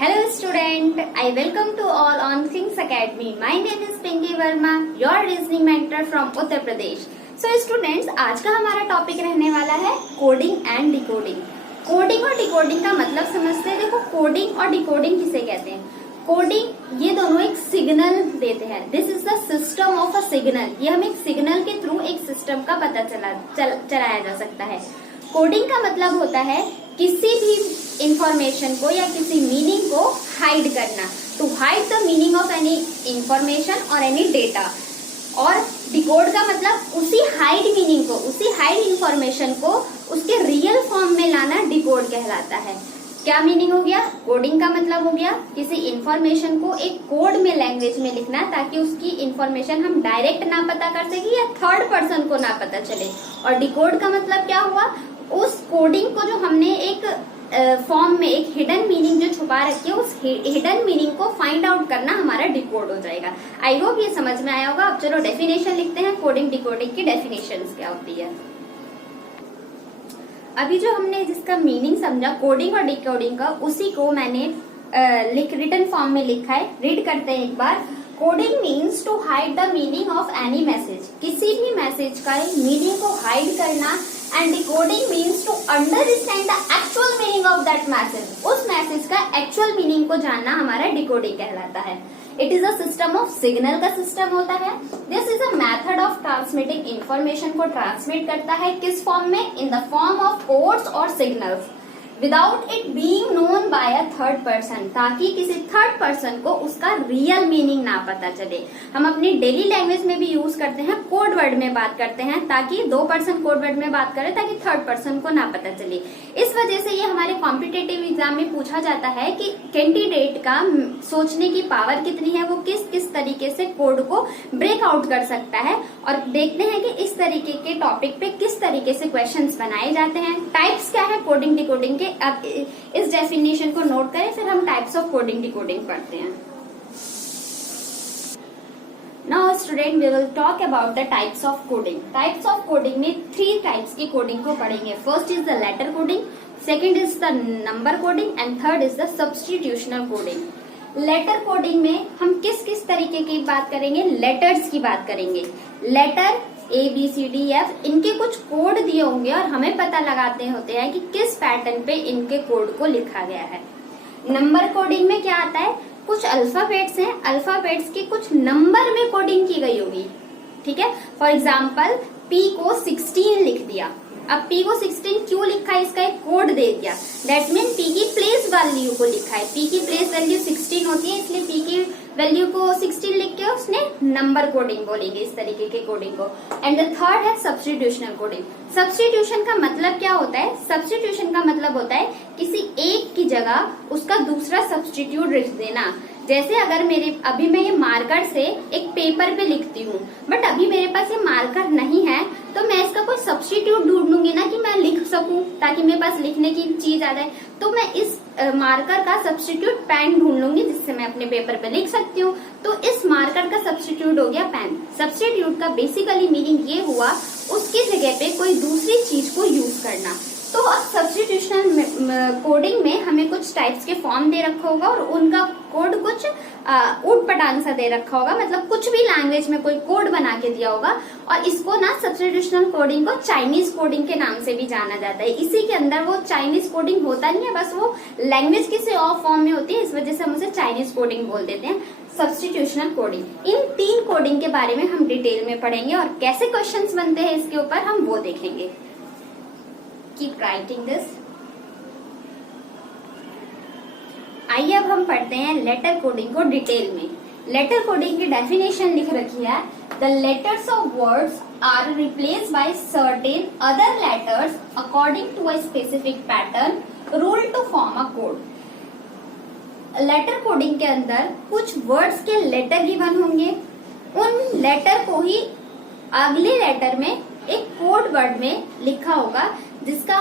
Hello student, I welcome to all on King's Academy. My name is Pinky Verma, your reasoning mentor from Uttar Pradesh. So students, आज का हमारा topic रहने वाला है coding and decoding. Coding और decoding का मतलब समझते हैं। देखो, कोडिंग और डिकोडिंग किसे कहते हैं? कोडिंग ये दोनों एक सिग्नल देते हैं। This is the system of a signal. ये हम एक सिग्नल के थ्रू एक सिस्टम का पता चलाया जा सकता है। कोडिंग का मतलब होता है किसी भी इंफॉर्मेशन को या किसी मीनिंग को हाइड करना, to hide the meaning of any information और एनी डेटा। और डिकोड का मतलब उसी हाइड मीनिंग को, उसी हाइड इंफॉर्मेशन को उसके रियल फॉर्म में लाना डिकोड कहलाता है। क्या मीनिंग हो गया? कोडिंग का मतलब हो गया किसी इंफॉर्मेशन को एक कोड में, लैंग्वेज में लिखना, ताकि उसकी इंफॉर्मेशन हम डायरेक्ट ना पता कर सके या थर्ड पर्सन को ना पता चले। और डिकोड का मतलब क्या हुआ? उस कोडिंग को जो हमने एक फॉर्म में, एक हिडन मीनिंग जो छुपा रखी है, उस हिडन मीनिंग को फाइंड आउट करना हमारा डिकोड हो जाएगा। आई होप ये समझ में आया होगा। अब चलो डेफिनेशन लिखते हैं। कोडिंग डिकोडिंग की डेफिनेशंस क्या होती है? अभी जो हमने जिसका मीनिंग समझा कोडिंग और डिकोडिंग का, उसी को मैंने रिटन फॉर्म में लिखा है। रीड करते हैं एक बार। Coding means to hide the meaning of any message. किसी भी मैसेज का मीनिंग को हाइड करना। And decoding means to understand the actual meaning of that message. उस मैसेज का एक्चुअल मीनिंग को जानना हमारा डिकोडिंग कहलाता है। It is a system of signal का सिस्टम होता है। This is a method of transmitting information को ट्रांसमिट करता है किस फॉर्म में? In the form of codes और signals, without it being known by a third person, ताकि किसी थर्ड पर्सन को उसका रियल मीनिंग ना पता चले। हम अपनी डेली लैंग्वेज में भी यूज करते हैं, कोड वर्ड में बात करते हैं, ताकि दो पर्सन कोड वर्ड में बात करें, ताकि थर्ड पर्सन को ना पता चले। इस वजह से ये हमारे कॉम्पिटेटिव एग्जाम में पूछा जाता है कि कैंडिडेट का सोचने की पावर कितनी है, वो किस किस तरीके से कोड को ब्रेक आउट कर सकता है। और देखते हैं कि इस तरीके के टॉपिक पे किस तरीके से क्वेश्चंस बनाए जाते हैं। टाइप्स क्या है कोडिंग डिकोडिंग के? अब इस डेफिनेशन को नोट करें, फिर हम टाइप्स ऑफ कोडिंग डिकोडिंग पढ़ते हैं। Now student, we will talk about the types of coding. Types of coding में 3 टाइप्स की कोडिंग को पढ़ेंगे। First is the letter coding, second is the number coding and third is the substitutional coding. Letter coding में हम किस किस तरीके की बात करेंगे? लेटर्स की बात करेंगे। लेटर ABCDF, इनके कुछ कोड दिए होंगे और हमें पता लगाते होते हैं कि किस पैटर्न पे इनके कोड को लिखा गया है। नंबर कोडिंग में क्या आता है? कुछ अल्फाबेट्स हैं, अल्फाबेट्स की कुछ नंबर में कोडिंग की गई होगी। ठीक है, फॉर एग्जाम्पल P को 16 लिख दिया। अब P को 16 क्यों लिखा है? इसका एक कोड दे दिया। दैट मीन P की प्लेस वैल्यू को लिखा है। P की प्लेस वैल्यू 16 होती है, इसलिए P की वैल्यू को 16 लिख के उसने नंबर कोडिंग बोलेंगे, इस तरीके के कोडिंग को। एंड द थर्ड है सब्स्टिट्यूशनल कोडिंग। सब्स्टिट्यूशन का मतलब क्या होता है? सब्स्टिट्यूशन का मतलब होता है किसी एक की जगह उसका दूसरा सब्स्टिट्यूट लिख देना। जैसे अगर अभी मैं ये मार्कर से एक पेपर पे लिखती हूँ, बट अभी मेरे पास ये मार्कर नहीं है, तो मैं इसका कोई सब्स्टिट्यूट ढूंढूंगी ना कि मैं लिख सकूं, ताकि मेरे पास लिखने की चीज आ जाए। तो मैं इस मार्कर का सब्स्टिट्यूट पेन ढूंढ लूंगी, जिससे मैं अपने पेपर पे लिख सकती हूँ। तो इस मार्कर का सब्स्टिट्यूट हो गया पेन। सब्स्टिट्यूट का बेसिकली मीनिंग ये हुआ उसकी जगह पे कोई दूसरी चीज को यूज करना। तो अब सब्स्टिट्यूशनल कोडिंग में हमें कुछ टाइप्स के फॉर्म दे रखा होगा और उनका कोड कुछ ऊट पटांग सा दे रखा होगा। मतलब कुछ भी लैंग्वेज में कोई कोड बना के दिया होगा, और इसको ना सब्स्टिट्यूशनल कोडिंग को चाइनीज कोडिंग के नाम से भी जाना जाता है। इसी के अंदर वो चाइनीज कोडिंग होता नहीं है, बस वो लैंग्वेज किसी और फॉर्म में होती है, इस वजह से हम उसे चाइनीज कोडिंग बोल देते हैं। सब्स्टिट्यूशनल कोडिंग, इन 3 कोडिंग के बारे में हम डिटेल में पढ़ेंगे और कैसे क्वेश्चंस बनते हैं इसके ऊपर हम वो देखेंगे। Keep writing this. आइए अब हम पढ़ते हैं लेटर कोडिंग को डिटेल में। लेटर कोडिंग की डेफिनेशन लिख रखी है। The letters of words are replace by certain other letters according to a specific pattern rule to form a code. Letter coding के अंदर कुछ वर्ड्स के लेटर गिवन होंगे, उन लेटर को ही अगले लेटर में एक कोड वर्ड में लिखा होगा, जिसका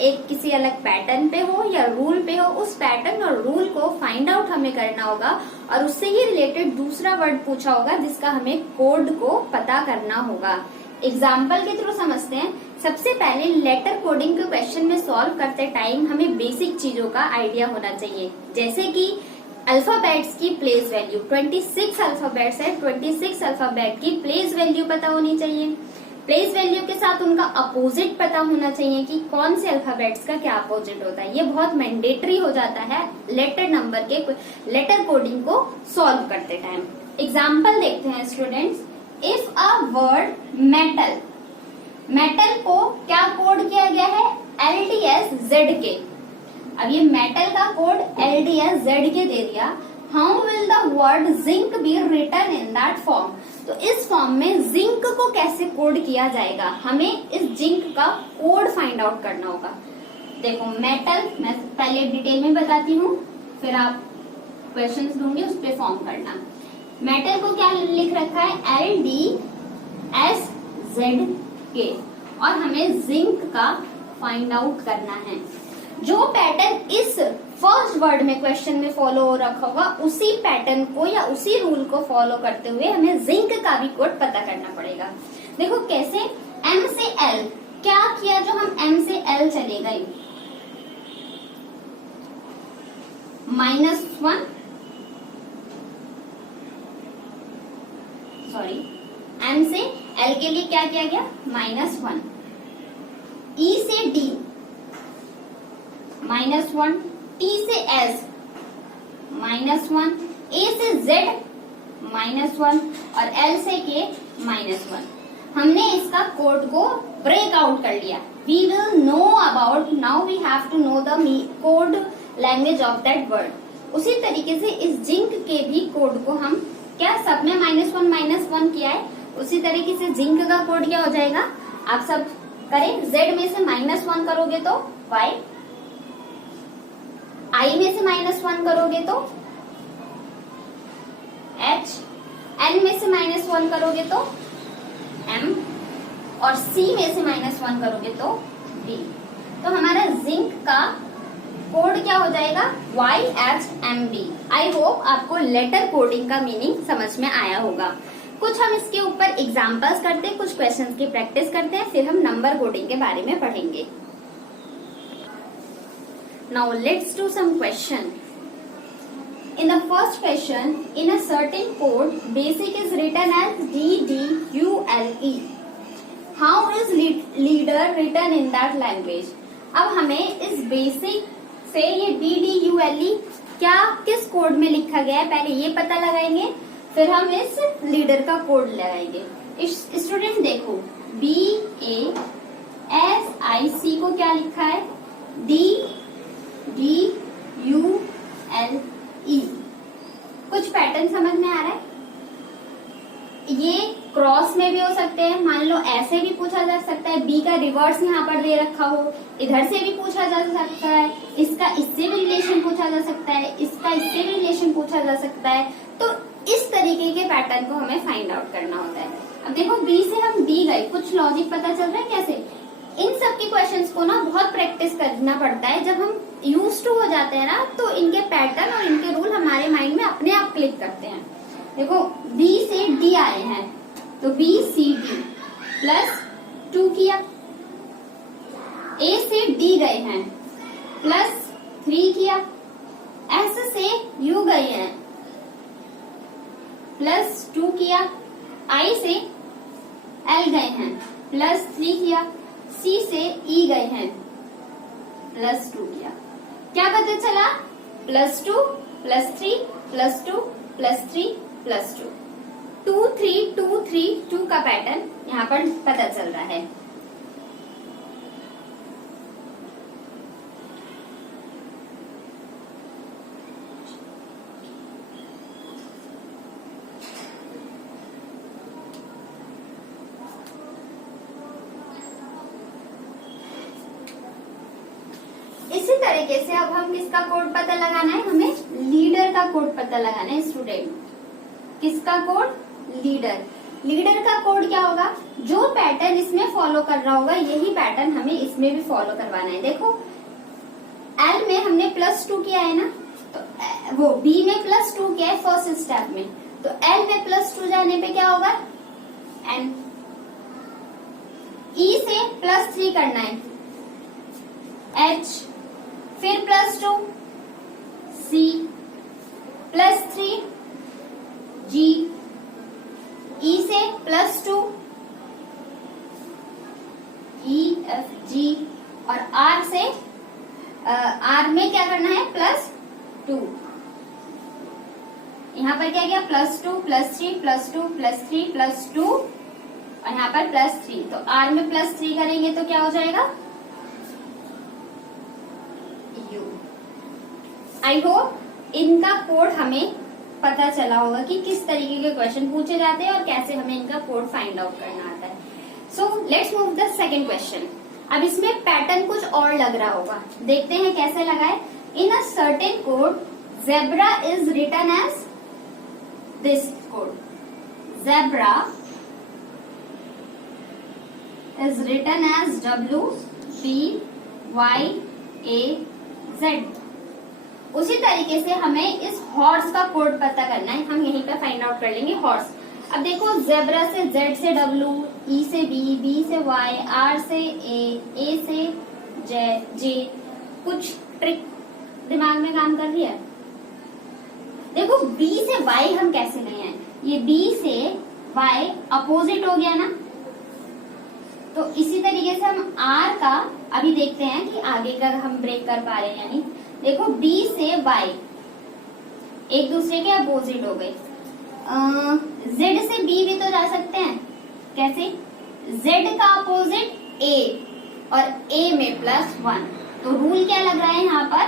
एक किसी अलग पैटर्न पे हो या रूल पे हो। उस पैटर्न और रूल को फाइंड आउट हमें करना होगा और उससे ही रिलेटेड दूसरा वर्ड पूछा होगा, जिसका हमें कोड को पता करना होगा। एग्जाम्पल के थ्रू समझते हैं। सबसे पहले लेटर कोडिंग के क्वेश्चन में सॉल्व करते टाइम हमें बेसिक चीजों का आइडिया होना चाहिए, जैसे कि अल्फाबेट्स की प्लेस वैल्यू 26 अल्फाबेट्स है, 26 अल्फाबेट की प्लेस वैल्यू पता होनी चाहिए। प्लेस वैल्यू के साथ उनका अपोजिट पता होना चाहिए कि कौन से अल्फाबेट्स का क्या अपोजिट होता है। ये बहुत मैंडेटरी हो जाता है लेटर नंबर के लेटर कोडिंग को सॉल्व करते टाइम। एग्जाम्पल देखते हैं students. If a word metal, metal को क्या कोड किया गया है, LDS-ZK। अब ये मेटल का कोड LDS-ZK दे दिया। How will the word zinc be written in that form, तो इस फॉर्म में जिंक को कैसे कोड किया जाएगा, हमें इस जिंक का कोड फाइंड आउट करना होगा। देखो मेटल, मैं पहले डिटेल में बताती हूँ, फिर आप क्वेश्चंस दूंगी उस पे फॉर्म करना। मेटल को क्या लिख रखा है, LDS-ZK, और हमें जिंक का फाइंड आउट करना है। जो पैटर्न इस फर्स्ट वर्ड में क्वेश्चन में फॉलो हो रखा होगा, उसी पैटर्न को या उसी रूल को फॉलो करते हुए हमें जिंक का भी कोड पता करना पड़ेगा। देखो कैसे, M से L क्या किया, जो हम M से L चले गए, -1, सॉरी M से L के लिए क्या किया गया, -1। E से D -1, T से S -1, A से Z -1 और L से K -1। हमने इसका कोड को ब्रेक आउट कर लिया। We will know about, now we have to know the code language of that word. उसी तरीके से इस जिंक के भी कोड को हम क्या, सब में -1 किया है, उसी तरीके से जिंक का कोड क्या हो जाएगा, आप सब करें। Z में से -1 करोगे तो Y, I में से -1 करोगे तो H, N में से -1 करोगे तो M, और C में से -1 करोगे तो D। तो हमारा जिंक का कोड क्या हो जाएगा, YHMB। आई होप आपको लेटर कोडिंग का मीनिंग समझ में आया होगा। कुछ हम इसके ऊपर एग्जाम्पल्स करते हैं, कुछ क्वेश्चंस की प्रैक्टिस करते हैं, फिर हम नंबर कोडिंग के बारे में पढ़ेंगे। Now let's do some question. In the first question, in a certain code, basic is written as DDULE. How is leader written in that language? अब हमें इस बेसिक से ये DDULE क्या किस कोड में लिखा गया है, पहले ये पता लगाएंगे, फिर हम इस लीडर का कोड लगाएंगे। स्टूडेंट देखो, BASIC को क्या लिखा है, DDULE। कुछ पैटर्न समझ में आ रहा है? ये क्रॉस में भी हो सकते हैं, मान लो ऐसे भी पूछा जा सकता है, बी का रिवर्स यहाँ पर दे रखा हो, इधर से भी पूछा जा सकता है, इसका इससे भी रिलेशन पूछा जा सकता है, इसका इससे भी रिलेशन पूछा जा सकता है। तो इस तरीके के पैटर्न को हमें फाइंड आउट करना होता है। अब देखो बी से हम डी गए, कुछ लॉजिक पता चल रहा है कैसे। इन सब के क्वेश्चंस को ना बहुत प्रैक्टिस करना पड़ता है। जब हम यूज टू हो जाते हैं ना, तो इनके पैटर्न और इनके रूल हमारे माइंड में अपने आप क्लिक करते हैं। देखो बी से डी आए हैं, तो BCD +2 किया। ए से डी गए हैं, +3 किया। एस से यू गए हैं, +2 किया। आई से एल गए हैं, +3 किया। सी से ई गए हैं, +2 किया। क्या पता चला, +2 +3 +2 +3 +2, 2 3 2 3 2 का पैटर्न यहाँ पर पता चल रहा है। इसी तरीके से अब हम किसका कोड पता लगाना है, हमें लीडर का कोड पता लगाना है। स्टूडेंट किसका कोड, लीडर। लीडर का कोड क्या होगा, जो पैटर्न इसमें फॉलो कर रहा होगा यही पैटर्न हमें इसमें भी फॉलो करवाना है। देखो एल में हमने +2 किया है ना, तो वो बी में +2 किया है फर्स्ट स्टेप में, तो एल में +2 जाने पे क्या होगा, एन। ई से +3 करना है, H, फिर +2, C, +3, G, E से +2, E, F, G, और R से R में क्या करना है, +2। यहाँ पर क्या गया, +2, +3, +2, +3, +2, और यहाँ पर +3। तो R में +3 करेंगे तो क्या हो जाएगा, U। आई होप इनका कोड हमें पता चला होगा कि किस तरीके के क्वेश्चन पूछे जाते हैं और कैसे हमें इनका कोड फाइंड आउट करना आता है। So let's move the second question. अब इसमें पैटर्न कुछ और लग रहा होगा, देखते हैं कैसे लगा है। In a certain code zebra is written as this code, zebra is written as W B Y A Z। उसी तरीके से हमें इस हॉर्स का कोड पता करना है, हम यहीं पे फाइंड आउट कर लेंगे हॉर्स। अब देखो जेब्रा से Z से W, E से B, B से Y, R से A से J। कुछ ट्रिक दिमाग में काम कर रही है। देखो B से Y हम कैसे गए हैं, ये B से Y अपोजिट हो गया ना, तो इसी तरीके से हम R का अभी देखते हैं कि आगे का हम ब्रेक कर पा रहे हैं यानी। देखो B से Y एक दूसरे के अपोजिट हो गए। Z से B भी तो जा सकते हैं, कैसे, Z का अपोजिट A और A में +1। तो रूल क्या लग रहा है यहाँ पर,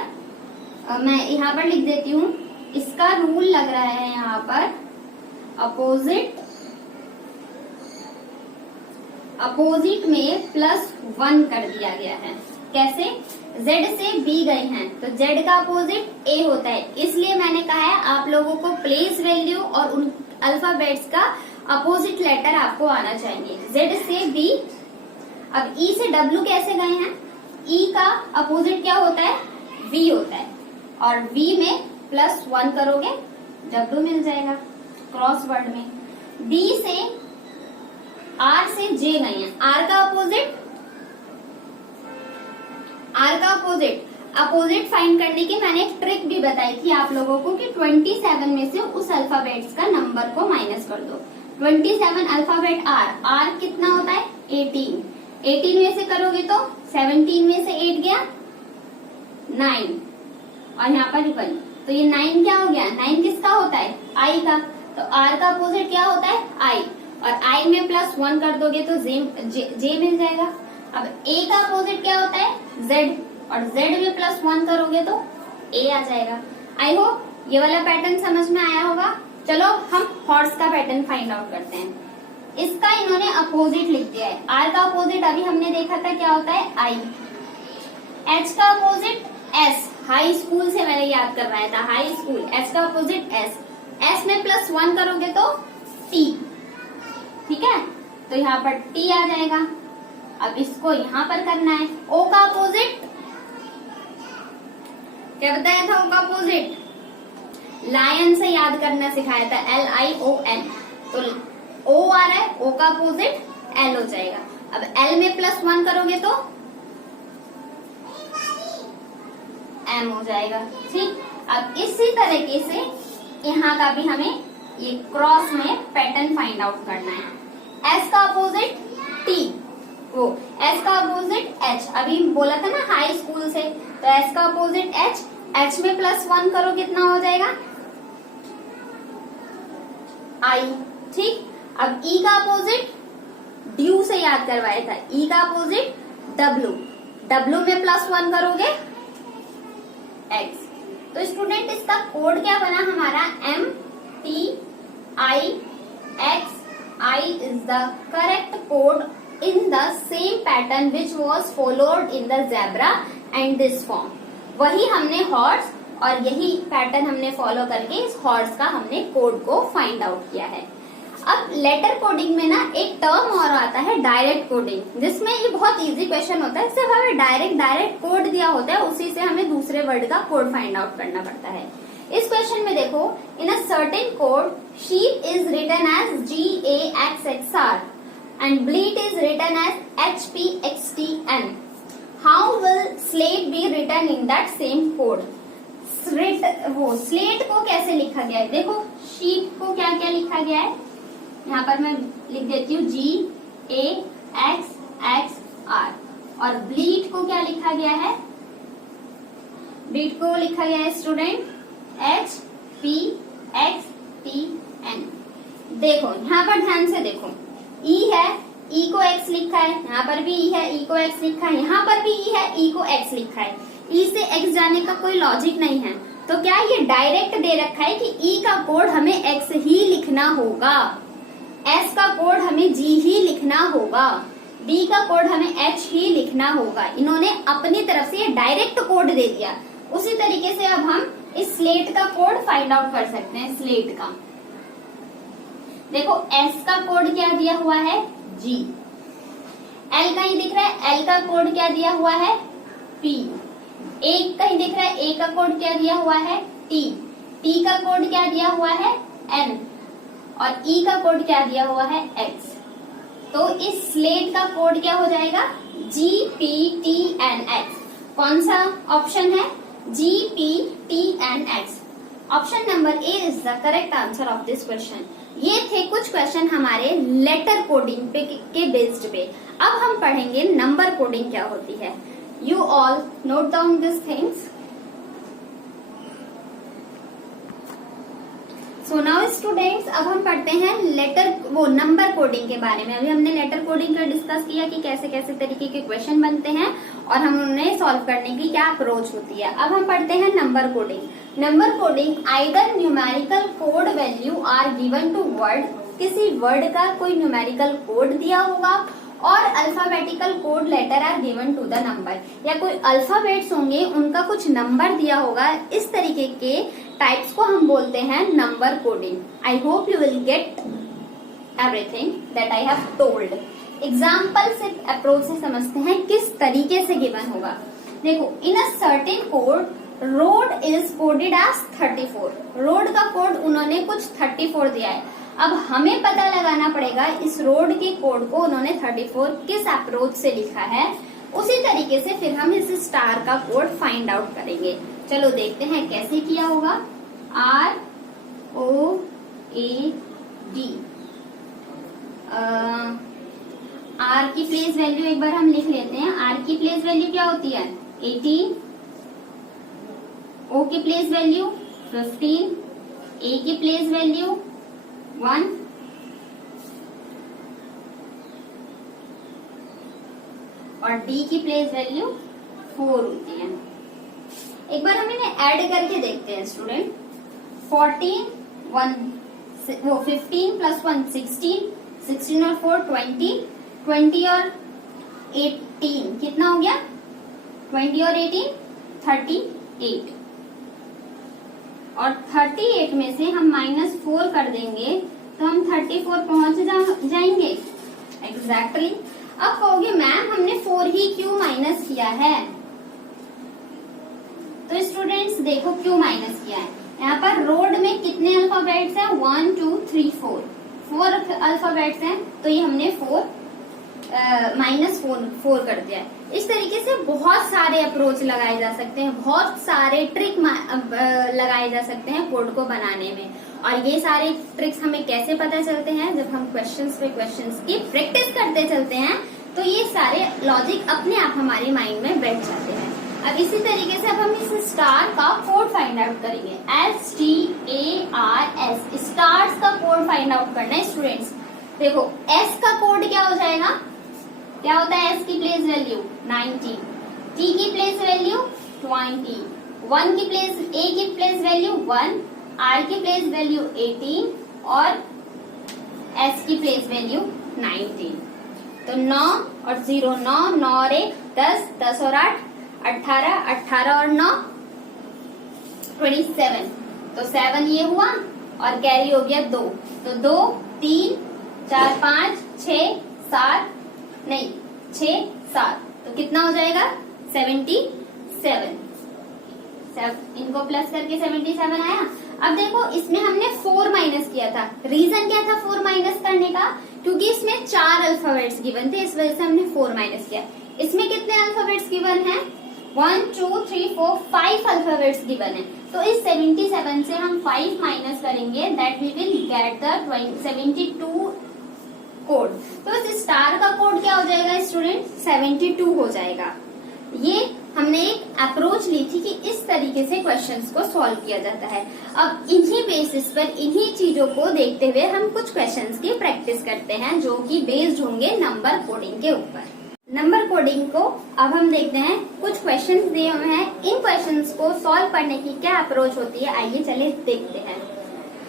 मैं यहाँ पर लिख देती हूँ, इसका रूल लग रहा है यहाँ पर अपोजिट में +1 कर दिया गया है। कैसे, Z से B गए हैं तो Z का अपोजिट A होता है, इसलिए मैंने कहा है आप लोगों को प्लेस वैल्यू और उन अल्फाबेट्स का अपोजिट लेटर आपको आना चाहिए। Z से B, अब E से W कैसे गए हैं, E का अपोजिट क्या होता है, V होता है, और V में +1 करोगे W मिल जाएगा क्रॉस वर्ड में। D से R से J गए हैं, R का अपोजिट फाइंड करने की मैंने एक ट्रिक भी बताई थी आप लोगों को कि 27 में से उस अल्फाबेट्स का नंबर को माइनस कर दो। 27 अल्फाबेट R कितना होता है, 18 में से करोगे तो 17 में से 8 गया 9, और यहाँ पर 1, तो ये 9 क्या हो गया, 9 किसका होता है, I का। तो R का अपोजिट क्या होता है, I, और I में +1 कर दोगे तो J मिल जाएगा। अब A का अपोजिट क्या होता है, Z, और Z में +1 करोगे तो A आ जाएगा। आई होप ये वाला पैटर्न समझ में आया होगा। चलो हम हॉर्स का पैटर्न फाइंड आउट करते हैं। इसका इन्होंने अपोजिट लिख दिया है। R का अपोजिट अभी हमने देखा था क्या होता है, I। H का अपोजिट S, हाई स्कूल से मैंने याद करवाया था, हाई स्कूल। H का अपोजिट S में +1 करोगे तो T, ठीक है, तो यहाँ पर T आ जाएगा। अब इसको यहाँ पर करना है। O का अपोजिट क्या बताया था, O का अपोजिट लायन से याद करना सिखाया था, LION। तो O आ रहा है, O का अपोजिट L हो जाएगा। अब L में +1 करोगे तो M हो जाएगा, ठीक। अब इसी तरीके से यहाँ का भी हमें ये क्रॉस में पैटर्न फाइंड आउट करना है। S का अपोजिट T, वो S का अपोजिट H, अभी बोला था ना हाई स्कूल से, तो S का अपोजिट H में +1 करो कितना हो जाएगा, I, ठीक। अब E का अपोजिट ड्यू से याद करवाया था, E का अपोजिट W में +1 करोगे X। तो स्टूडेंट इसका कोड क्या बना हमारा, MTIX। I is the correct code in the same pattern which was followed in the zebra and this form। वही हमने हॉर्स और यही पैटर्न हमने फॉलो करके इस हॉर्स का हमने कोड को फाइंड आउट किया है। अब लेटर कोडिंग में ना एक टर्म और आता है डायरेक्ट कोडिंग, जिसमें ये बहुत इजी क्वेश्चन होता है, सिर्फ हमें डायरेक्ट कोड दिया होता है, उसी से हमें दूसरे वर्ड का कोड फाइंड आउट करना पड़ता है। इस क्वेश्चन में देखो, in a certain code sheep is written as GAXXR and bleat is written as HPXTN. How will slate be written in that same code? Slate को कैसे लिखा गया है? देखो शीट को क्या क्या लिखा गया है, यहाँ पर मैं लिख देती हूँ GAXXR, और ब्लीड को क्या लिखा गया है? ब्लीड को लिखा गया है स्टूडेंट HPXTN। देखो यहाँ पर ध्यान से देखो, E है, E को X लिखा है, यहाँ पर भी E है, E को X लिखा है, यहाँ पर भी E है, E को X लिखा है। E से X जाने का कोई लॉजिक नहीं है, तो क्या ये डायरेक्ट दे रखा है कि E का कोड हमें X ही लिखना होगा, S का कोड हमें G ही लिखना होगा, D का कोड हमें H ही लिखना होगा। इन्होंने अपनी तरफ से ये डायरेक्ट कोड दे दिया। उसी तरीके से अब हम इस स्लेट का कोड फाइंड आउट कर सकते हैं। स्लेट का देखो S का कोड क्या दिया हुआ है? G। L कहीं दिख रहा है, L का कोड क्या दिया हुआ है? P। A कहीं दिख रहा है, A का कोड क्या दिया हुआ है? T। T का कोड क्या दिया हुआ है? N। और E का कोड क्या दिया हुआ है? X। तो इस स्लेट का कोड क्या हो जाएगा? GPTNX। कौन सा ऑप्शन है? GPTNX। Option number A is the correct answer of this question. ये थे कुछ क्वेश्चन हमारे लेटर कोडिंग पे के बेस्ड पे। अब हम पढ़ेंगे नंबर कोडिंग क्या होती है। You all note down this things. So now students, अब हम पढ़ते हैं नंबर कोडिंग के बारे में। अभी हमने लेटर कोडिंग का डिस्कस किया कि कैसे कैसे तरीके के क्वेश्चन बनते हैं और हम उन्हें सॉल्व करने की क्या अप्रोच होती है। अब हम पढ़ते हैं number coding. Number coding either numerical code value are given to word, किसी वर्ड का कोई न्यूमेरिकल कोड दिया होगा, और alphabetical code letter are given to the number, या कोई अल्फाबेट्स होंगे उनका कुछ नंबर दिया होगा। इस तरीके के टाइप्स को हम बोलते हैं number coding. I hope you will get everything that I have told. Example से अप्रोच से समझते हैं किस तरीके से गिवन होगा। देखो, in a certain code road is coded as 34। Road का कोड उन्होंने कुछ 34 दिया है। अब हमें पता लगाना पड़ेगा इस रोड के कोड को उन्होंने 34 किस अप्रोच से लिखा है। उसी तरीके से फिर हम इस स्टार का कोड फाइंड आउट करेंगे। चलो देखते हैं कैसे किया होगा। ROAD। आर की प्लेस वैल्यू एक बार हम लिख लेते हैं। आर की प्लेस वैल्यू क्या होती है? 18। ओ की प्लेस वैल्यू 15। ए की प्लेस वैल्यू 1। और डी की प्लेस वैल्यू 4 होती है। एक बार हम इन्हें ऐड करके देखते हैं स्टूडेंट। 15 प्लस 1 16, 16 और 4 20, 20 और 18 कितना हो गया? 20 और 18 38। और 38 में से हम -4 कर देंगे तो हम 34 पहुंच जाएंगे। एग्जैक्टली। अब कहोगे मैम हमने 4 ही क्यों माइनस किया है? तो स्टूडेंट्स देखो क्यों माइनस किया है। यहाँ पर रोड में कितने अल्फाबेट्स हैं? 1 2 3 4 अल्फाबेट्स हैं, तो ये हमने -4 कर दिया है। इस तरीके से बहुत सारे अप्रोच लगाए जा सकते हैं, बहुत सारे ट्रिक लगाए जा सकते हैं कोड को बनाने में। और ये सारे ट्रिक्स हमें कैसे पता चलते हैं? जब हम क्वेश्चंस पे क्वेश्चंस की प्रैक्टिस करते चलते हैं तो ये सारे लॉजिक अपने आप हमारे माइंड में बैठ जाते हैं। अब इसी तरीके से अब हम इस स्टार का कोड फाइंड आउट करेंगे। STARS स्टार्स का कोड फाइंड आउट करना है स्टूडेंट्स। देखो S का कोड क्या हो जाएगा? क्या होता है S की प्लेस वैल्यू? 90। T की प्लेस वैल्यू 20। 1 की प्लेस A की प्लेस वैल्यू 1, R की प्लेस वैल्यू 18 और S की प्लेस वैल्यू 19। तो 9 और 0 9, 9 और 1 10, 10 और 8 18, 18 और 9 27। तो 7 ये हुआ और कैरी हो गया 2। तो 2 3 4 5 6 7 नहीं 6 7 तो कितना हो जाएगा? 77। इनको प्लस करके 77 आया। अब देखो इसमें हमने 4 माइनस किया था। रीजन क्या था 4 माइनस करने का? क्योंकि इसमें 4 अल्फाबेट्स गिवन थे, इस वजह से हमने 4 माइनस किया। इसमें कितने अल्फाबेट्स गिवन हैं? 1 2 3 4 5 अल्फाबेट्स गिवन है। तो इस 77 से हम 5 माइनस करेंगे, that we will get the 72 code. तो इस स्टार का कोड क्या हो जाएगा स्टूडेंट? 72 हो जाएगा। ये हमने एक अप्रोच ली थी कि इस तरीके से क्वेश्चंस को सॉल्व किया जाता है। अब इन्हीं बेसिस पर, इन्हीं चीजों को देखते हुए हम कुछ क्वेश्चंस की प्रैक्टिस करते हैं, जो कि बेस्ड होंगे नंबर कोडिंग के ऊपर। नंबर कोडिंग को अब हम देखते हैं, कुछ क्वेश्चंस दिए हुए हैं, इन क्वेश्चंस को सॉल्व करने की क्या अप्रोच होती है, आइए चले देखते हैं।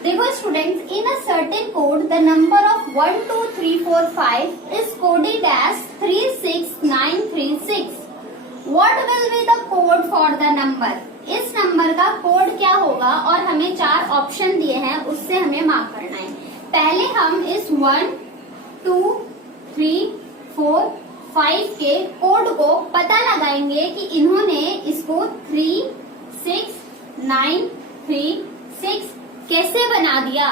देखो students, in a certain code the number of 1 2 3 4 5 is coded as 36936। What will be the code for the number? इस नंबर का कोड क्या होगा? और हमें 4 ऑप्शन दिए हैं, उससे हमें मार्क करना है। पहले हम इस 1 2 3 4 5 के कोड को पता लगाएंगे कि इन्होंने इसको 3 6 9 3 6 कैसे बना दिया।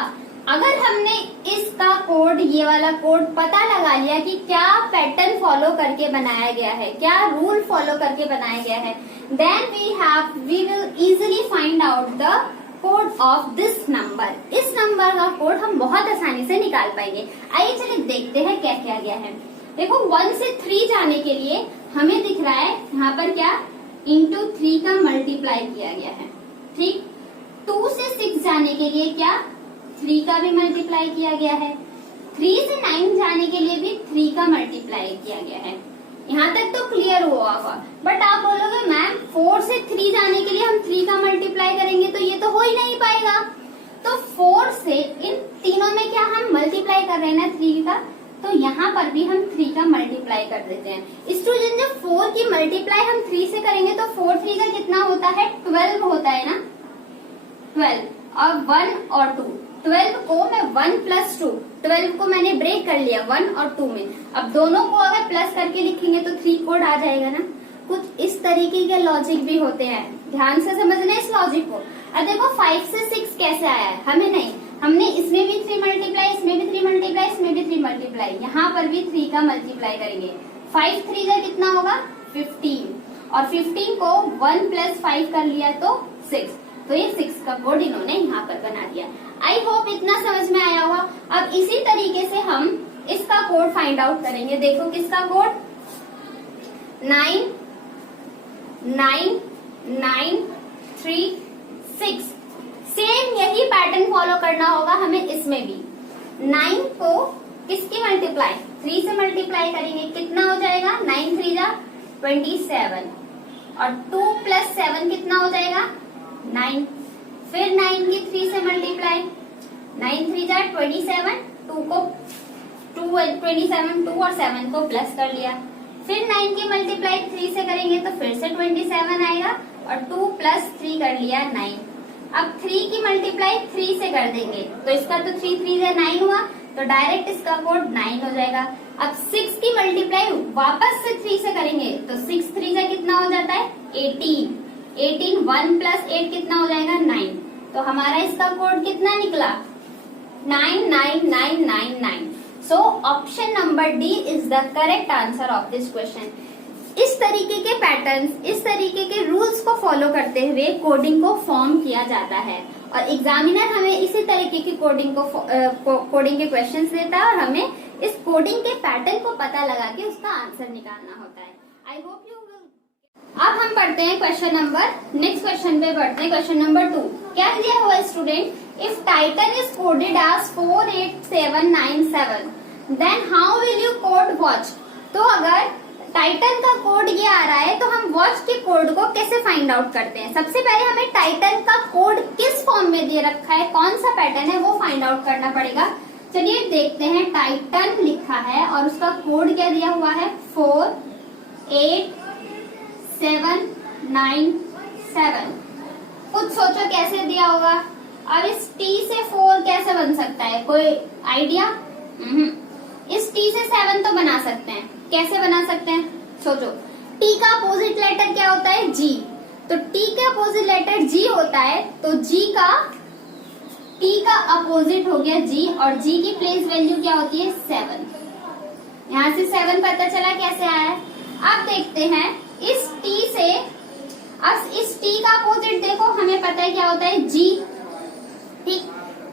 अगर हमने इसका कोड, ये वाला कोड पता लगा लिया कि क्या पैटर्न फॉलो करके बनाया गया है, क्या रूल फॉलो करके बनाया गया है, then we will easily find out the code of this number. इस नंबर का कोड हम बहुत आसानी से निकाल पाएंगे। आइए चलिए देखते हैं क्या क्या गया है। देखो 1 से 3 जाने के लिए हमें दिख रहा है यहाँ पर क्या, इंटू 3 का मल्टीप्लाई किया गया है। ठीक, 2 से 6 जाने के लिए क्या, 3 का भी मल्टीप्लाई किया गया है। 3 से 9 जाने के लिए भी 3 का मल्टीप्लाई किया गया है। यहाँ तक तो क्लियर हुआ होगा। बट आप बोलोगे मैम 4 से 3 जाने के लिए हम 3 का मल्टीप्लाई करेंगे तो ये तो हो ही नहीं पाएगा। तो 4 से इन तीनों में क्या हम मल्टीप्लाई कर रहे हैं ना 3 का, तो यहाँ पर भी हम 3 का मल्टीप्लाई कर देते हैं। स्टूडेंट जब 4 की मल्टीप्लाई हम 3 से करेंगे तो 4 3 का कितना होता है, 12 होता है ना, 12 और 1 और 2। 12 को मैं 1 प्लस 2, 12 को मैंने ब्रेक कर लिया 1 और 2 में। अब दोनों को अगर प्लस करके लिखेंगे तो 3 कोड आ जाएगा ना। कुछ इस तरीके के लॉजिक भी होते हैं, ध्यान से समझना इस लॉजिक को। अब देखो 5 से 6 कैसे आया है, हमें नहीं, हमने इसमें भी 3 मल्टीप्लाई, इसमें भी 3 मल्टीप्लाई, इसमें भी 3 मल्टीप्लाई, यहाँ पर भी 3 का मल्टीप्लाई करेंगे। 5 3 का कितना होगा 15, और 15 को 1 प्लस 5 कर लिया तो 6, तो ये 6 का कोड इन्होंने यहाँ पर बना दिया। आई होप इतना समझ में आया होगा। अब इसी तरीके से हम इसका कोड फाइंड आउट करेंगे। देखो किसका कोड, 9 9 9 3 6। सेम यही पैटर्न फॉलो करना होगा हमें इसमें भी। 9 को किसकी मल्टीप्लाई, 3 से मल्टीप्लाई करेंगे, कितना हो जाएगा, 9 3 जा 27, और 2 प्लस 7 कितना हो जाएगा 9। फिर 9 की 3 से मल्टीप्लाई, 9 3 जा 27, 2 को 27 2 और 7 को प्लस कर लिया। फिर 9 की मल्टीप्लाई 3 से करेंगे तो फिर से 27 आएगा, और 2 प्लस 3 कर लिया 9। अब 3 की मल्टीप्लाई 3 से कर देंगे तो इसका तो 3 3 से 9 हुआ, तो डायरेक्ट इसका कोड 9 हो जाएगा। अब 6 की मल्टीप्लाई वापस से 3 से करेंगे तो 6 3 से कितना हो जाता है 18, 1 प्लस 8 कितना हो जाएगा 9। तो हमारा इसका कोड कितना निकला 99999। सो option number D is the correct answer of this question. इस तरीके के पैटर्न्स, इस तरीके के रूल्स को फॉलो करते हुए कोडिंग को फॉर्म किया जाता है, और एग्जामिनर हमें इसी तरीके की कोडिंग के क्वेश्चंस देता है, और हमें इस कोडिंग के पैटर्न को पता लगा के उसका आंसर निकालना होता है। आई होप यू विल। अब हम पढ़ते हैं क्वेश्चन नंबर, नेक्स्ट क्वेश्चन पे बढ़ते हैं, क्वेश्चन नंबर 2। क्या दिया हुआ student, if Titan is coded as 48797 then how will you code watch. तो अगर टाइटन का कोड ये आ रहा है तो हम वॉच के कोड को कैसे फाइंड आउट करते हैं। सबसे पहले हमें टाइटन का कोड किस फॉर्म में दे रखा है, कौन सा पैटर्न है, वो फाइंड आउट करना पड़ेगा। चलिए देखते हैं, टाइटन लिखा है और उसका कोड क्या दिया हुआ है 48797। कुछ सोचो कैसे दिया होगा। अब इस T से 4 कैसे बन सकता है, कोई आइडिया? इस T से 7 तो बना सकते हैं, कैसे बना सकते हैं सोचो। T का अपोजिट लेटर क्या होता है G, तो T का अपोजिट लेटर G होता है, तो G का T का अपोजिट हो गया G और G की प्लेस वैल्यू क्या होती है 7। यहाँ से 7 पता चला कैसे आया है। अब देखते हैं इस T से, अब इस T का अपोजिट देखो, हमें पता है क्या होता है G, ठीक।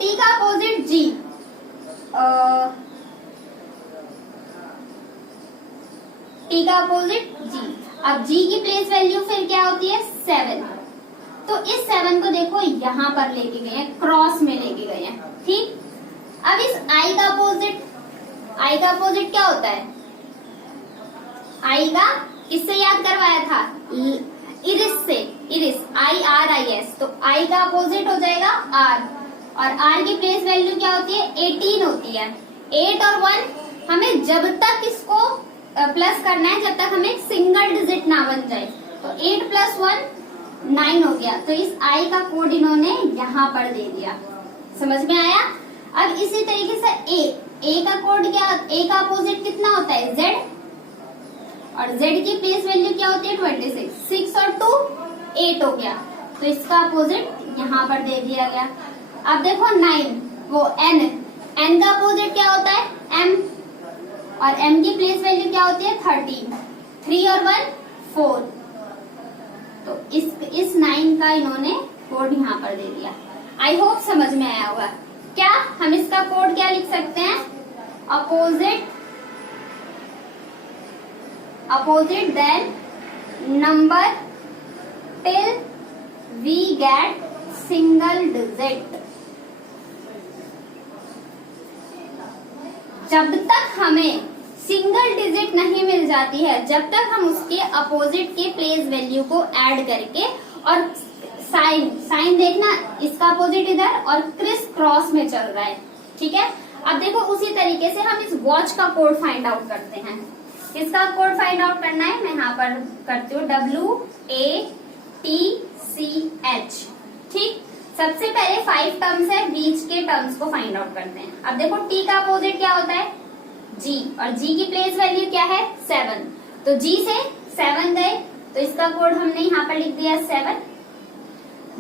T का अपोजिट G, T का अपोजिट G। अब G की प्लेस वैल्यू फिर क्या होती है 7। तो इस 7 को देखो यहाँ पर लेके गए हैं, क्रॉस में लेके गए हैं, ठीक। अब इस I का अपोजिट क्या होता है, I का किससे याद करवाया था, इरिस से, इरिस IRIS। तो I का अपोजिट हो जाएगा R, और R की प्लेस वैल्यू क्या होती है 18 होती है। 8 और 1 हमें जब तक इसको प्लस करना है जब तक हमें सिंगल डिजिट ना बन जाए। तो 8 + 1 9 हो गया। तो इस I का कोड इन्होंने यहाँ पर दे दिया, समझ में आया। अब इसी तरीके से A का कोड क्या, A का अपोजिट कितना होता है Z, और Z की प्लेस वैल्यू क्या होती है 26। 6 और 2 8 हो गया। तो इसका अपोजिट यहाँ पर दे दिया गया। अब देखो 9, वो N का अपोजिट क्या होता है M, और M की प्लेस वैल्यू क्या होती है 13। 3 और 1 4। तो इस 9 का इन्होंने कोड यहाँ पर दे दिया। आई होप समझ में आया होगा। क्या हम इसका कोड क्या लिख सकते हैं, opposite then number till we get single digit. जब तक हमें सिंगल डिजिट नहीं मिल जाती है, जब तक हम उसके अपोजिट के प्लेस वैल्यू को ऐड करके, और साइन देखना, इसका अपोजिट इधर और क्रिस क्रॉस में चल रहा है, ठीक है। अब देखो उसी तरीके से हम इस वॉच का कोड फाइंड आउट करते हैं। किसका कोड फाइंड आउट करना है, मैं यहाँ पर करती हूँ WATCH, ठीक। सबसे पहले 5 टर्म्स है, बीच के टर्म्स को फाइंड आउट करते हैं। अब देखो T का अपोजिट क्या होता है G, और G की प्लेस वैल्यू क्या है 7। तो G से 7 गए, तो इसका कोड हमने यहाँ पर लिख दिया 7।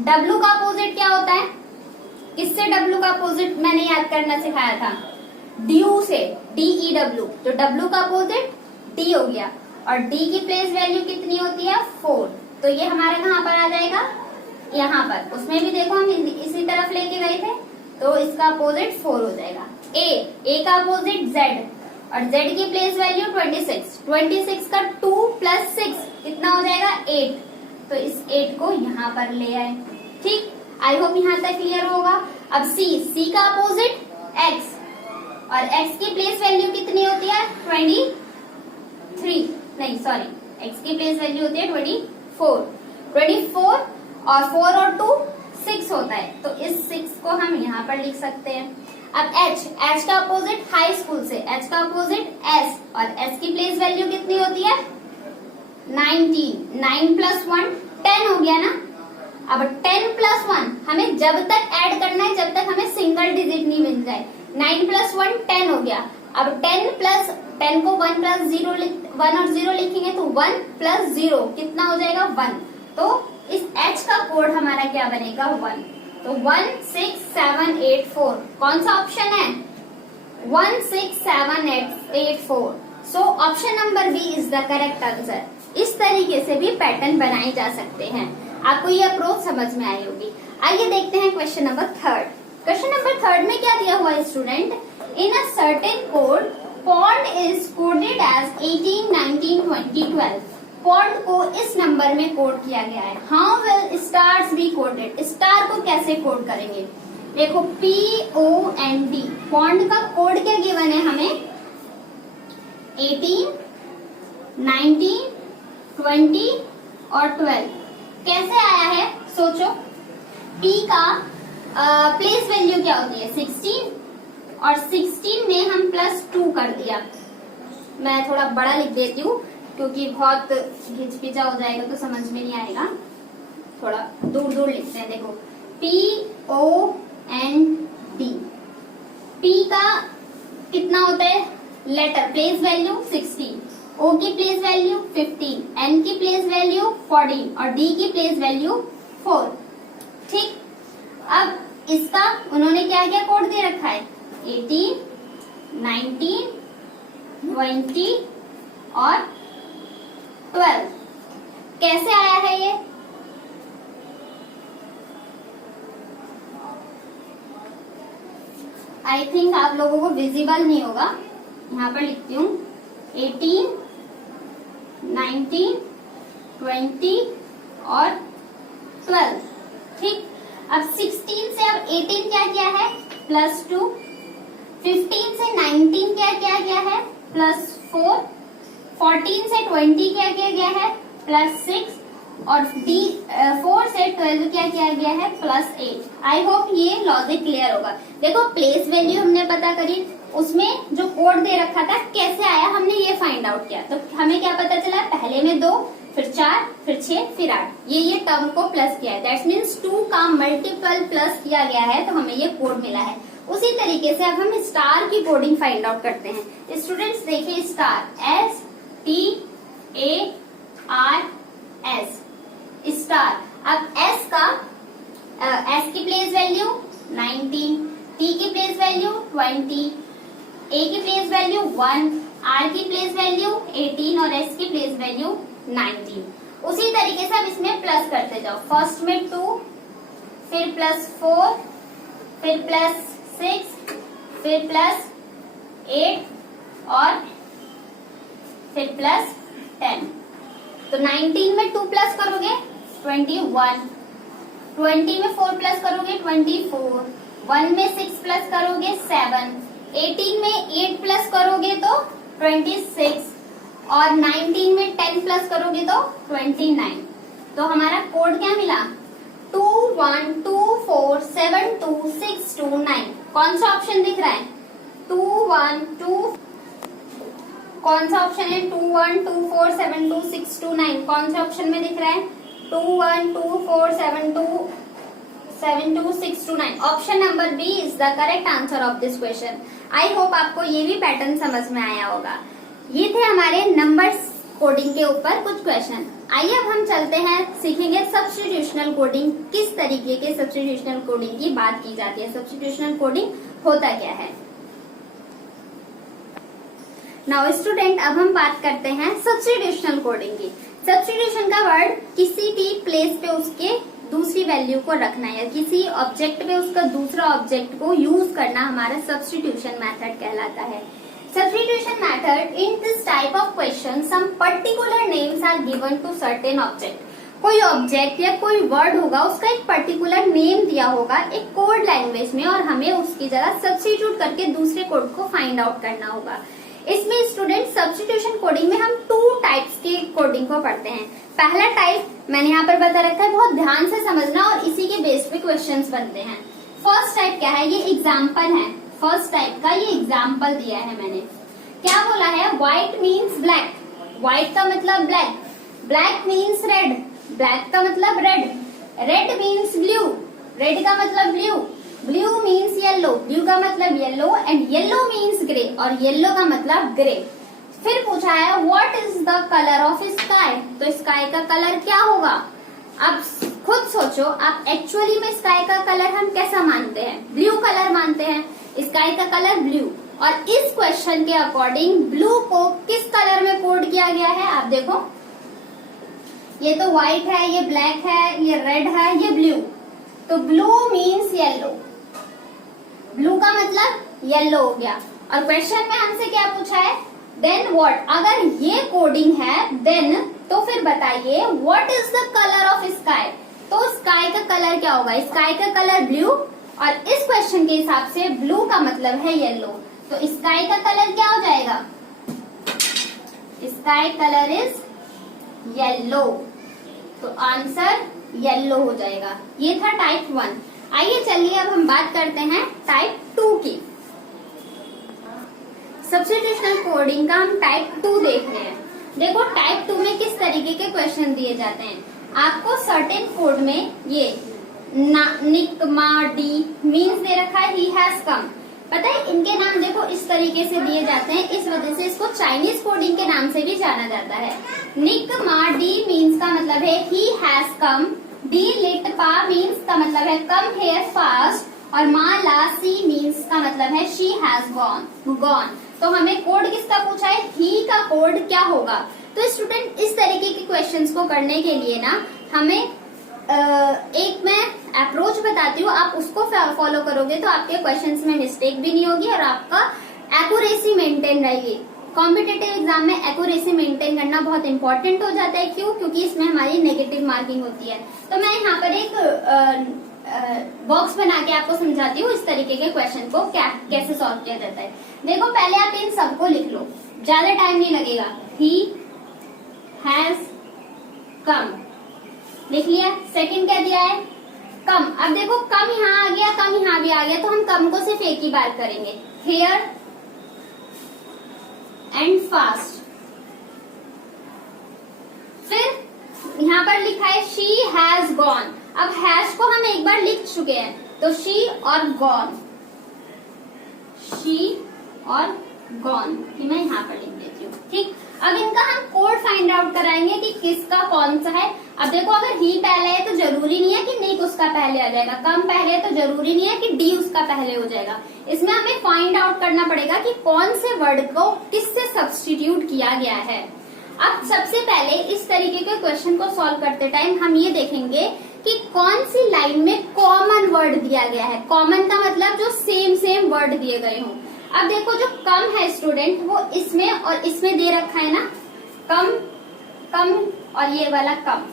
W का अपोजिट क्या होता है, किससे W का अपोजिट मैंने याद करना सिखाया था, ड्यू से, DEW। तो W का अपोजिट D हो गया, और D की प्लेस वैल्यू कितनी होती है 4। तो ये हमारे कहाँ पर आ जाएगा, यहाँ पर। उसमें भी देखो हम इसी तरफ लेके गए थे, तो इसका अपोजिट 4 हो जाएगा। A का अपोजिट Z, और Z की प्लेस वैल्यू 26। 26 का 2 + 6 कितना हो जाएगा 8। तो इस 8 को यहाँ पर ले आए, ठीक। आई होप यहाँ तक क्लियर होगा। अब C का अपोजिट X, और X की प्लेस वैल्यू कितनी होती है 23, नहीं सॉरी, X की प्लेस वैल्यू होती है 24 और 4 और 2 6 होता है। तो इस 6 को हम यहाँ पर लिख सकते हैं। अब H का अपोजिट हाई स्कूल से, H का अपोजिट S, और S की प्लेस वैल्यू कितनी होती है 19। 9 + 1 10 हो गया ना। अब 10 + 1 हमें जब तक ऐड करना है जब तक हमें सिंगल डिजिट नहीं मिल जाए। 9 + 1 10 हो गया। अब 10 को 1 + 0 1 और 0 लिखेंगे, तो 1 + 0 कितना हो जाएगा 1। तो इस H का कोड हमारा क्या बनेगा 1। तो 16784 कौन सा ऑप्शन है 16784। So option number B is the correct answer. इस तरीके से भी पैटर्न बनाए जा सकते हैं। आपको ये अप्रोच समझ में आई होगी। आइए देखते हैं क्वेश्चन नंबर 3। क्वेश्चन नंबर 3 में क्या दिया हुआ है student, in a certain code pond is coded as 18 19 20 12। Pond को इस नंबर में कोड किया गया है। How will stars be coded, star को कैसे कोड करेंगे। देखो POND, पॉन्ड का कोड क्या गिवन है हमें 18 19 20 और 12। कैसे आया है सोचो। P का प्लेस वैल्यू क्या होती है 16, और 16 में हम +2 कर दिया। मैं थोड़ा बड़ा लिख देती हूँ क्योंकि बहुत घिचपिचा हो जाएगा तो समझ में नहीं आएगा। थोड़ा दूर दूर लिखते हैं। देखो POND, P का कितना होता है लेटर प्लेस वैल्यू 16, O की प्लेस वैल्यू 15, N की प्लेस वैल्यू 14 और D की प्लेस वैल्यू 4। ठीक, अब इसका उन्होंने क्या क्या कोड दे रखा है, 18, 19, 20 और 12। कैसे आया है ये, आई थिंक आप लोगों को विजिबल नहीं होगा, यहाँ पर लिखती हूँ 18, 19, 20 और 12। ठीक, अब 16 से अब 18 क्या किया है, +2, 15 से 19 क्या किया गया है, +4, 14 से 20 क्या किया गया है, +6 और 4 से 12 क्या किया गया है, +8। आई होप ये लॉजिक क्लियर होगा। देखो प्लेस वैल्यू हमने पता करी, उसमें जो कोड दे रखा था कैसे आया हमने ये फाइंड आउट किया, तो हमें क्या पता चला, पहले में 2, फिर 4, फिर 6, फिर 8, ये टर्म को प्लस किया है, दैट्स मीन्स 2 का मल्टीपल प्लस किया गया है, तो हमें ये कोड मिला है। उसी तरीके से अब हम स्टार की कोडिंग फाइंड आउट करते हैं। स्टूडेंट्स देखिए, स्टार STARS, स्टार। अब S का S की प्लेस वैल्यू 19, T की प्लेस वैल्यू 20, A की प्लेस वैल्यू 1, R की प्लेस वैल्यू 18 और S की प्लेस वैल्यू 19। उसी तरीके से अब इसमें प्लस करते जाओ, फर्स्ट में 2, फिर +4, फिर +6, फिर +8 और फिर +10। तो 19 में 2 प्लस करोगे 21, 20 में 4 प्लस करोगे 24, 1 में 6 प्लस करोगे 7, 18 में 8 प्लस करोगे तो 26 और 19 में 10 प्लस करोगे तो 29। तो हमारा कोड क्या मिला, 21247262 कौन सा ऑप्शन दिख रहा है, 212, कौन सा ऑप्शन है, 21247262 कौन से ऑप्शन में दिख रहा है, 21247262 option number B is the correct answer of this question. I hope आपको ये भी पैटर्न समझ में आया होगा। ये थे हमारे नंबर्स कोडिंग के ऊपर कुछ क्वेश्चन। आइए अब हम चलते हैं, सीखेंगे सब्स्टिट्यूशनल कोडिंग, किस तरीके के सब्स्टिट्यूशनल कोडिंग की बात की जाती है, सब्स्टिट्यूशनल कोडिंग होता क्या है। नाउ स्टूडेंट, अब हम बात करते हैं सब्स्टिट्यूशनल कोडिंग की। सब्स्टिट्यूशन का वर्ड किसी भी प्लेस पे उसके दूसरी वैल्यू को रखना या किसी ऑब्जेक्ट पे उसका दूसरा ऑब्जेक्ट को यूज करना हमारा सब्स्टिट्यूशन मेथड कहलाता है। Substitution method, in this type of question some particular names are given to certain object. कोई ऑब्जेक्ट या कोई वर्ड होगा, उसका एक पर्टिकुलर नेम दिया होगा एक कोड लैंग्वेज में, और हमें उसकी जगह सब्स्टिट्यूट करके दूसरे कोड को फाइंड आउट करना होगा। इसमें स्टूडेंट सब्स्टिट्यूशन कोडिंग में हम 2 टाइप्स की कोडिंग को पढ़ते हैं। पहला टाइप मैंने यहाँ पर बता रखा है, बहुत ध्यान से समझना और इसी के बेस पे क्वेश्चंस बनते हैं। फर्स्ट टाइप क्या है, ये एग्जाम्पल है। फर्स्ट टाइप का ये एग्जाम्पल दिया है मैंने, क्या बोला है, व्हाइट मीन्स ब्लैक, व्हाइट का मतलब black, black means red, black का मतलब red, red means blue, red का मतलब blue, blue means yellow, blue का मतलब yellow, and yellow means grey, और येलो का मतलब ग्रे। फिर पूछा है what is the colour of sky, तो स्काई का कलर क्या होगा। अब खुद सोचो, आप एक्चुअली में स्काई का कलर हम कैसा मानते हैं, ब्लू कलर मानते हैं, स्काई का कलर ब्लू, और इस क्वेश्चन के अकॉर्डिंग ब्लू को किस कलर में कोड किया गया है, आप देखो, ये तो व्हाइट है, ये ब्लैक है, ये रेड है, ये ब्लू, तो ब्लू मीन्स येलो, ब्लू का मतलब येलो हो गया। और क्वेश्चन में हमसे क्या पूछा है, देन व्हाट, अगर ये कोडिंग है देन तो फिर बताइए what is the colour of sky, तो स्काई का कलर क्या होगा, स्काई का कलर ब्लू, और इस क्वेश्चन के हिसाब से ब्लू का मतलब है येलो, तो स्काई का कलर क्या हो जाएगा, स्काई कलर इज येलो, तो आंसर येलो हो जाएगा। ये था टाइप 1। आइए चलिए अब हम बात करते हैं टाइप 2 की। सब्स्टिट्यूशनल कोडिंग का हम टाइप 2 देख रहे हैं। देखो टाइप 2 में किस तरीके के क्वेश्चन दिए जाते हैं, आपको सर्टेन कोड में ये निक मा डी मीन्स दे रखा है, ही हैज कम, पता है इनके नाम देखो इस तरीके से दिए जाते हैं, इस वजह से इसको चाइनीज कोडिंग के नाम से भी जाना जाता है। निक मा डी मीन्स का मतलब है ही हैज कम, डी लिट पा मीन्स का मतलब है कम हेयर फास्ट, और माला सी मीन्स का मतलब है शी हैज गॉन। तो हमें कोड किसका पूछा है, ही का कोड क्या होगा। तो स्टूडेंट इस तरीके के क्वेश्चंस को करने के लिए ना हमें एक मैं अप्रोच बताती हूँ, आप उसको फॉलो करोगे तो आपके क्वेश्चंस में मिस्टेक भी नहीं होगी और आपका एक्यूरेसी मेंटेन रहेगी। कॉम्पिटेटिव एग्जाम में एक्यूरेसी मेंटेन करना बहुत इंपॉर्टेंट हो जाता है। क्यों? क्योंकि इसमें हमारी नेगेटिव मार्किंग होती है। तो मैं यहाँ पर एक बॉक्स बना के आपको समझाती हूँ इस तरीके के क्वेश्चन को कैसे सॉल्व किया जाता है। देखो पहले आप इन सबको लिख लो, ज्यादा टाइम नहीं लगेगा। ही हैज कम लिख लिया। सेकंड क्या दिया है, कम। अब देखो कम यहाँ आ गया, कम यहाँ भी आ गया, तो हम कम को सिर्फ एक ही बार करेंगे, हेयर एंड फास्ट। फिर यहाँ पर लिखा है शी हैज गॉन। अब हैज को हम एक बार लिख चुके हैं, तो शी और गॉन, शी और गॉन कि मैं यहाँ पर लिख देती हूँ। ठीक, अब इनका हम कोड फाइंड आउट कराएंगे कि किसका कौन सा है। अब देखो अगर ही पहले है तो जरूरी नहीं है कि निक उसका पहले आ जाएगा, कम पहले है तो जरूरी नहीं है कि डी उसका पहले हो जाएगा। इसमें हमें फाइंड आउट करना पड़ेगा कि कौन से वर्ड को किससे सब्स्टिट्यूट किया गया है। अब सबसे पहले इस तरीके के क्वेश्चन को सॉल्व करते टाइम हम ये देखेंगे कि कौन सी लाइन में कॉमन वर्ड दिया गया है। कॉमन का मतलब जो सेम वर्ड दिए गए हों। अब देखो जो कम है स्टूडेंट वो इसमें और इसमें दे रखा है ना, कम कम और ये वाला कम,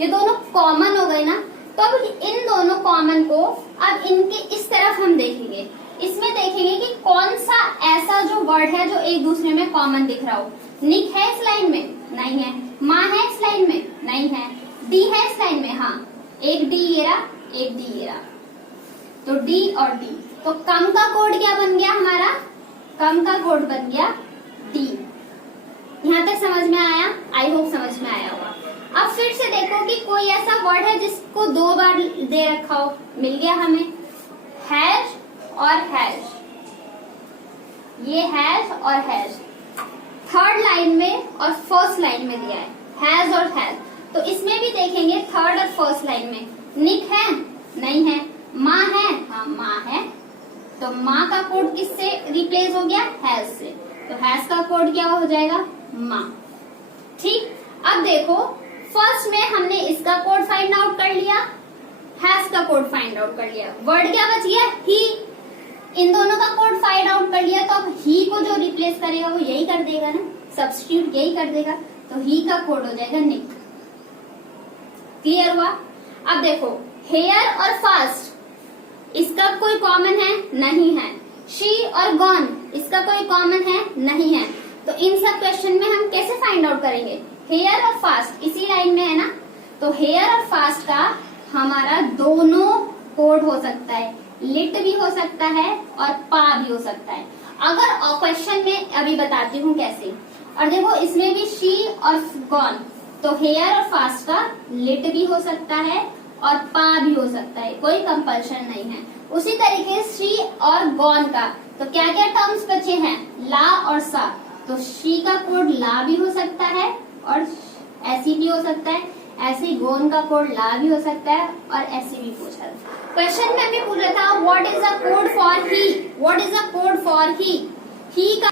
ये दोनों कॉमन हो गए ना। तो अब इन दोनों कॉमन को अब इनके इस तरफ हम देखेंगे, इसमें देखेंगे कि कौन सा ऐसा जो वर्ड है जो एक दूसरे में कॉमन दिख रहा हो। निक है इस लाइन में, नहीं है। माँ है इस लाइन में, नहीं है। डी है इस लाइन में, हाँ, एक डी ये रहा, एक डी ये रहा, तो डी और डी। तो कम का कोड क्या बन गया हमारा, कम का कोड बन गया डी। यहाँ तक समझ में आया? आई होप समझ में आया होगा। अब फिर से देखो कि कोई ऐसा वर्ड है जिसको दो बार दे रखा हो, मिल गया हमें, हैज और हैज, ये हैज और हैज थर्ड लाइन में और फर्स्ट लाइन में दिया है, हैज और हैज। तो इसमें भी देखेंगे थर्ड और फर्स्ट लाइन में निक है, नहीं है। माँ है, हाँ माँ है, तो माँ का कोड किससे रिप्लेस हो गया, हैज से, तो हैज का कोड क्या हो जाएगा, माँ। ठीक, अब देखो फर्स्ट में हमने इसका कोड फाइंड आउट कर लिया, हैज का कोड फाइंड आउट कर लिया, वर्ड क्या बच गया, ही। इन दोनों का कोड फाइंड आउट कर लिया, तो अब ही को जो रिप्लेस करेगा वो यही कर देगा ना, सब्स्टिट्यूट यही कर देगा, तो ही का कोड हो जाएगा निक। क्लियर हुआ? अब देखो हेयर और फास्ट, इसका कोई कॉमन है, नहीं है। शी और गॉन, इसका कोई कॉमन है, नहीं है। तो इन सब क्वेश्चन में हम कैसे फाइंड आउट करेंगे, हेयर और फास्ट इसी लाइन में है ना, तो हेयर और फास्ट का हमारा दोनों कोड हो सकता है, लिट भी हो सकता है और पा भी हो सकता है। अगर क्वेश्चन में अभी बताती हूँ कैसे। और देखो इसमें भी शी और गॉन, तो हेयर और फास्ट का लिट भी हो सकता है और पा भी हो सकता है, कोई कंपल्शन नहीं है। उसी तरीके से शी और गॉन का, तो क्या क्या टर्म्स बचे हैं, ला और सा, तो शी का कोड ला भी हो सकता है और ऐसी भी हो सकता है, ऐसे गोन का कोड ला भी हो सकता है और ऐसे भी पूछा था। क्वेश्चन में भी पूछा था what is the code for he, what is the code for he का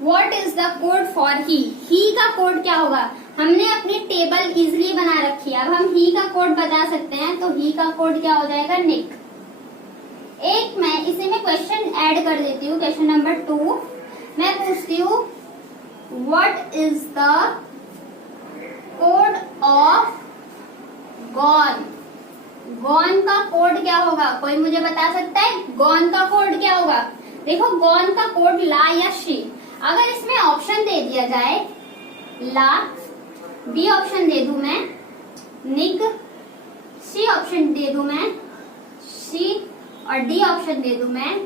what is the code for he का कोड क्या होगा। हमने अपनी टेबल इजिली बना रखी है, अब हम ही का कोड बता सकते हैं, तो ही का कोड क्या हो जाएगा, निक। एक मैं इसी में क्वेश्चन ऐड कर देती हूँ, क्वेश्चन नंबर 2 मैं पूछती हूँ what is the code of gone. Gone का कोड क्या होगा, कोई मुझे बता सकता है, गॉन का कोड क्या होगा। देखो गॉन का कोड ला या शी, अगर इसमें ऑप्शन दे दिया जाए ला, बी ऑप्शन दे दूं मैं निक, सी ऑप्शन दे दूं मैं शी और डी ऑप्शन दे दूं मैं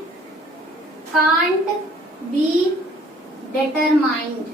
कांट बी डिटरमाइंड।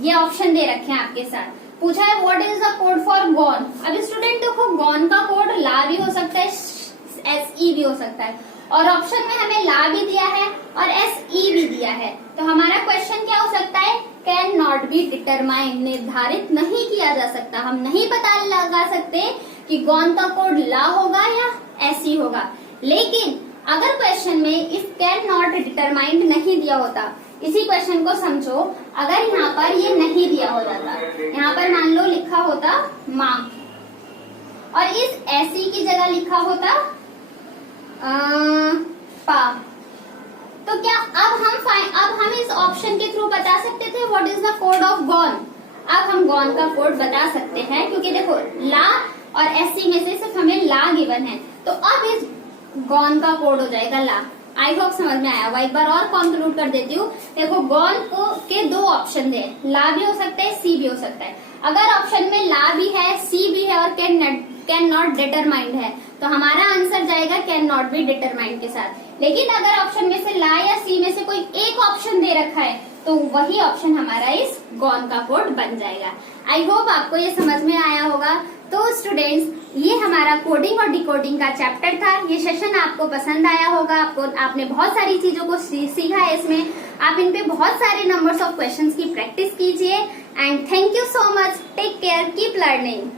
ये ऑप्शन दे रखे हैं आपके साथ। पूछा है what is the code for gone. अब स्टूडेंट देखो गॉन का कोड ला भी हो सकता है, SE भी हो सकता है, और ऑप्शन में हमें ला भी दिया है और SE भी दिया है। तो हमारा क्वेश्चन क्या हो सकता है, कैन नॉट बी डिटरमाइंड, निर्धारित नहीं किया जा सकता। हम नहीं पता लगा सकते कि गॉन का कोड ला होगा या ऐसी होगा। लेकिन अगर क्वेश्चन में इफ कैन नॉट डिटरमाइंड नहीं दिया होता, इसी क्वेश्चन को समझो, अगर यहाँ पर ये नहीं दिया होता था, यहाँ पर मान लो लिखा होता माँ और इस ऐसी की जगह लिखा होता पा, तो क्या अब हम इस ऑप्शन के थ्रू बता सकते थे what is the code of gone. अब हम गॉन का कोड बता सकते हैं, क्योंकि देखो ला और ऐसी में से सिर्फ हमें ला गिवन है, तो अब इस गॉन का कोड हो जाएगा ला। आई होप समझ में आया होगा। एक बार और कंक्लूड कर देती हूँ। देखो गॉन को के दो ऑप्शन थे, ला भी हो सकता है, सी भी हो सकता है। अगर ऑप्शन में ला भी है, सी भी है और कैन नॉट डिटरमाइंड है, तो हमारा आंसर जाएगा कैन नॉट बी डिटरमाइंड के साथ। लेकिन अगर ऑप्शन में से ला या सी में से कोई एक ऑप्शन दे रखा है, तो वही ऑप्शन हमारा इस गॉन का कोड बन जाएगा। आई होप आपको ये समझ में आया होगा। तो स्टूडेंट्स, ये हमारा कोडिंग और डिकोडिंग का चैप्टर था। ये सेशन आपको पसंद आया होगा, आपने बहुत सारी चीजों को सीखा है इसमें। आप इन पे बहुत सारे नंबर्स ऑफ क्वेश्चंस की प्रैक्टिस कीजिए and thank you so much. Take care, keep learning.